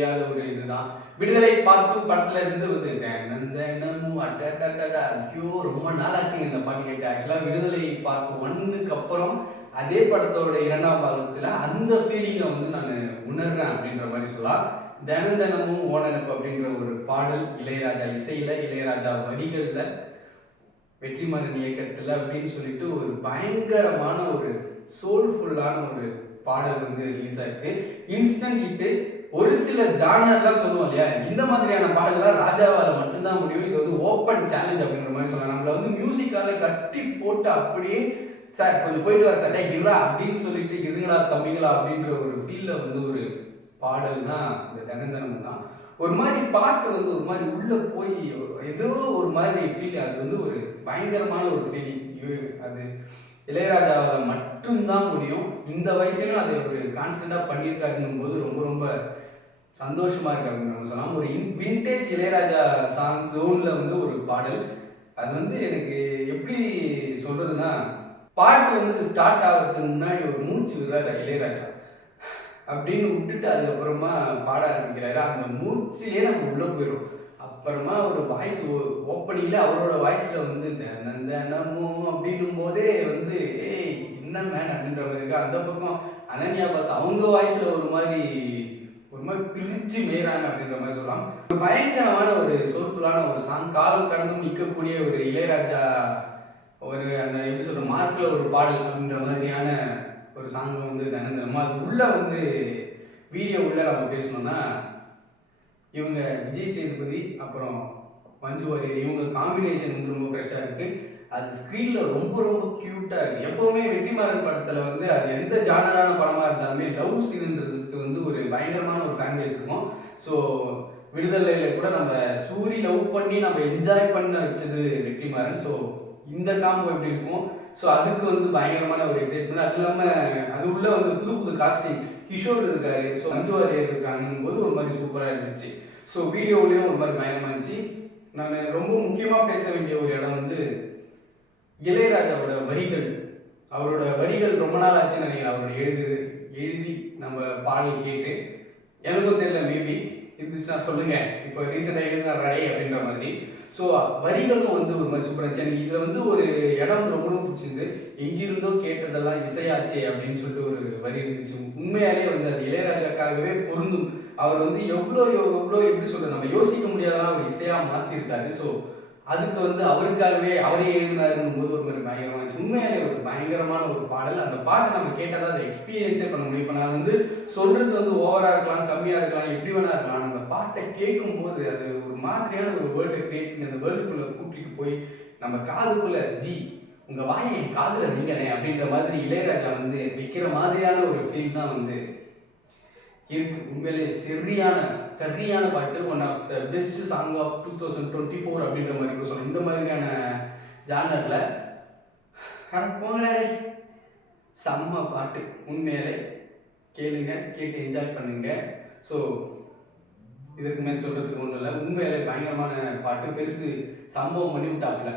தெரியாத ஒரு இதுதான். விடுதலை பார்ட் 2 படத்துல இருந்து வந்து தினமும் ஐயோ ரொம்ப நாள் ஆச்சுங்க இந்த பாட்டு கேட்டு. ஆக்சுவலா விடுதலை பார்ட் 1க்கு அப்புறம் அதே படத்தோட 2ஆம் பாகத்துல அந்த ஃபீலிங்கை வந்து நான் உணர்றேன் அப்படின்ற மாதிரி சொல்லலாம். தினமும் ஓனனப்பு அப்படின்ற ஒரு பாடல் இளையராஜா இசையில, இளையராஜா வரிகள்ல, வெற்றிமாறன் இயக்கத்துல அப்படின்னு சொல்லிட்டு ஒரு பயங்கரமான ஒரு சோல்ஃபுல்லான ஒரு பாடல் வந்து ரிலீஸ் ஆயிருக்கு. Instant hit. ஒரு சில ஜானர்லாம் சொல்லுவோம் இல்லையா, இந்த மாதிரியான பாடல்கள்லாம் ராஜாவால மட்டும்தான் முடியும். இது வந்து ஓப்பன் சேலஞ்ச் அப்படின்ற மாதிரி சொல்லலாம். நம்மள வந்து மியூசிக்கால கட்டி போட்டு அப்படியே சார் கொஞ்சம் போயிட்டு வர சட்டை இருடா அப்படின்னு சொல்லிட்டு இருங்கடா தம்பிங்களா அப்படின்ற ஒரு ஃபீல்ல வந்து ஒரு பாடல்னா இந்த தினம் தான். ஒரு மாதிரி பாட்டு வந்து ஒரு மாதிரி உள்ள போய் ஏதோ ஒரு மாதிரி ஃபீல், அது வந்து ஒரு பயங்கரமான ஒரு ஃபீலிங். அது இளையராஜாவால் மட்டும்தான் முடியும். இந்த வயசுலையும் அதை ஒரு கான்ஸ்டன்டாக பண்ணியிருக்காருன்னும் போது ரொம்ப ரொம்ப சந்தோஷமா இருக்கு அப்படின்னு நம்ம சொல்லலாம். ஒரு விண்டேஜ் இளையராஜா சாங் ஜோன்ல வந்து ஒரு பாடல். அது வந்து எனக்கு எப்படி சொல்றதுன்னா, பாட்டு வந்து ஸ்டார்ட் ஆகிறதுக்கு முன்னாடி ஒரு மூச்சு விடுறாரு இளையராஜா அப்படின்னு விட்டுட்டு அதுக்கப்புறமா பாட ஆரம்பிக்கிறாரு. அந்த மூச்சிலே நம்ம உள்ள போயிடும். அப்புறமா ஒரு வாய்ஸ் ஓப்பனிங்ல அவரோட வாய்ஸ்ல வந்து தினமும் அப்படின்னும் போதே வந்து ஏய் என்ன மேன் அப்படின்ற மாதிரி இருக்கு. அந்த பக்கம் அனன்யா பார்த்து அவங்க வாய்ஸ்ல ஒரு மாதிரி பிரிச்சு மேறாங்க அப்படின்ற மாதிரி சொல்லலாம். ஒரு பயங்கரமான ஒரு சோல்ஃபுல்லான ஒரு சாங், காலம் கடந்தும் நிற்கக்கூடிய ஒரு இளையராஜா ஒரு அந்த எப்படி சொல்ற மார்க்ல ஒரு பாடல் அப்படின்ற மாதிரியான ஒரு சாங் வந்து தினமும். அது உள்ள வந்து வீடியோ உள்ள நம்ம பேசணும்னா, இவங்க விஜய் சேதுபதி அப்புறம் மஞ்சு வாரியர் இவங்க காம்பினேஷன் வந்து ரொம்ப ஃப்ரெஷ்ஷாக இருக்கு. அது ஸ்க்ரீன்ல ரொம்ப ரொம்ப க்யூட்டாக இருக்கு. எப்பவுமே வெற்றிமாறன் படத்துல வந்து அது எந்த ஜானரான படமா இருந்தாலுமே லவ் சீன்ன்றதுக்கு வந்து ஒரு பயங்கரமான ஒரு ஃபேன் பேஸ் இருக்கும். ஸோ விடுதலையில கூட நம்ம சூரி லவ் பண்ணி நம்ம என்ஜாய் பண்ண வச்சது வெற்றிமாறன். ஸோ இந்த காம்போ எப்படி இருக்கும், ஸோ அதுக்கு வந்து பயங்கரமான ஒரு எக்ஸைட்மெண்ட். அது இல்லாமல் அது உள்ள வந்து புது புது காஸ்டிங், கிஷோர் இருக்காரு, ஸோ மஞ்சு வாரியர் இருக்காங்கன்னும் போது ஒரு மாதிரி சூப்பராக இருந்துச்சு. ஸோ வீடியோவிலையும் ஒரு மாதிரி பயங்கரமாக இருந்துச்சு. நான் ரொம்ப முக்கியமாக பேச வேண்டிய ஒரு இடம் வந்து இளையராஜாவோட வரிகள். அவரோட வரிகள் ரொம்ப நாள் ஆச்சுன்னு நினைக்கிறேன் அவரோட எழுதி நம்ம பாடல் கேட்டு. எனக்கும் தெரியல, மேபி இருந்துச்சுன்னா சொல்லுங்க. இப்போ ரீசெண்டாக எழுதினாரே அப்படின்ற மாதிரி. ஸோ வரிகளும் வந்து ஒரு மாதிரி சூப்பராக இருந்துச்சு. எனக்கு இதில் வந்து ஒரு இடம் ரொம்ப ரொம்ப பிடிச்சிருந்து, எங்கிருந்தோ கேட்டதெல்லாம் இசையாச்சே அப்படின்னு சொல்லிட்டு ஒரு வரி இருந்துச்சு. உண்மையாலே வந்து அது இளையராஜாக்காகவே பொருந்தும். அவர் வந்து எவ்வளோ எப்படி சொல்றது, நம்ம யோசிக்க முடியாதான் ஒரு இசையாக மாற்றிருக்காரு. ஸோ அதுக்கு வந்து அவருக்காகவே அவரே எழுதினாருன்னும் போது ஒரு மாதிரி பயங்கரமாக இருந்துச்சு. உண்மையாலே ஒரு பயங்கரமான ஒரு பாடல். அந்த பாட்டை நம்ம கேட்டால் தான் அதை எக்ஸ்பீரியன்ஸே பண்ண முடியும். இப்போ நான் வந்து சொல்றது வந்து ஓவராக இருக்கலாம், கம்மியாக இருக்கலாம், எப்படி வேணா இருக்கலாம். அந்த பாட்டை கேட்கும்போது அது ஒரு மாதிரியான ஒரு வேர்ல்டை கிரியேட் பண்ணி அந்த வேர்ல்டுக்குள்ளே கூட்டிகிட்டு போய் நம்ம காதுக்குள்ளே உங்கள் வாயை என் காதில் நீங்களே அப்படின்ற மாதிரி இளையராஜா வந்து வைக்கிற மாதிரியான ஒரு ஃபீல் தான் வந்து இருக்கு. உண்மையிலே சரியான பாட்டு. One of the best song of 2024 அப்படின்ற மாதிரி கூட சொல்லணும். இந்த மாதிரியான ஜானர்ல போங்கடா செம்ம பாட்டு. உண்மையிலே கேளுங்க, கேட்டு என்ஜாய் பண்ணுங்க. ஸோ இதுக்கு மேலே சொல்றதுக்கு ஒன்றும் இல்லை. உண்மையிலே பயங்கரமான பாட்டு, பெருசு சம்பவம் பண்ணி விட்டாப்புல.